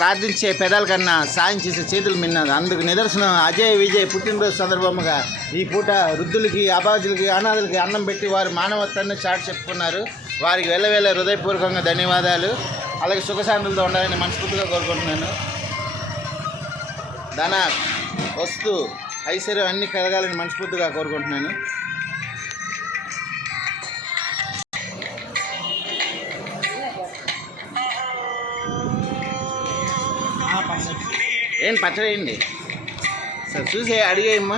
ప్రార్థించే పెదాల కన్నా సాయం చేసే చేతులు మిన్నది. అందుకు నిదర్శనం అజయ్ విజయ్ పుట్టినరోజు సందర్భంగా ఈ పూట వృద్ధులకి, అబాధ్యులకి, అనాథులకి అన్నం పెట్టి వారి మానవత్వాన్ని చాటి చెప్పుకున్నారు. వారికి వెళ్ళవేళ హృదయపూర్వకంగా ధన్యవాదాలు. అలాగే సుఖశాంతులతో ఉండాలని మనస్ఫూర్తిగా కోరుకుంటున్నాను. ధన, వస్తు, ఐశ్వర్యం అన్నీ కలగాలని మనస్ఫూర్తిగా కోరుకుంటున్నాను. ఏం పచ్చడి వేయండి సార్, చూసి అడిగేయమ్మా.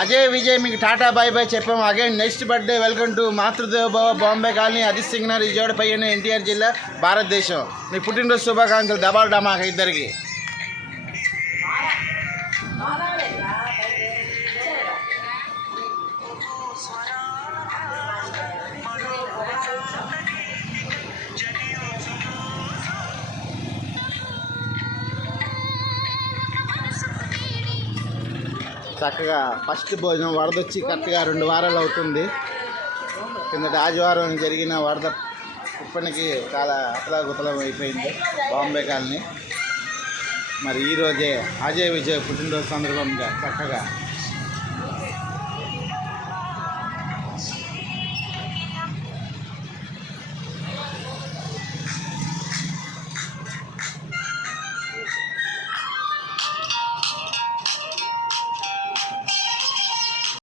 అజయ్ విజయ్ మీకు టాటా బాయ్ బాయ్ చెప్పాము. Again next birthday. Welcome to Matrudeva Bhava, Bombay colony, Adith Singh Nagar, Vijayawada పైన, ఎన్టీఆర్ జిల్లా, భారతదేశం. మీకు పుట్టినరోజు శుభాకాంక్షలు. డబాల్ డమాక ఇద్దరికి. చక్కగా ఫస్ట్ భోజనం వరదొచ్చి కరెక్ట్గా 2 వారాలు అవుతుంది. కిందటి ఆదివారం జరిగిన వరద ఇప్పటికి చాలా అతలాకుతలం అయిపోయింది బాంబే కాలనీ. మరి ఈరోజే అజయ్ విజయ్ పుట్టినరోజు సందర్భంగా చక్కగా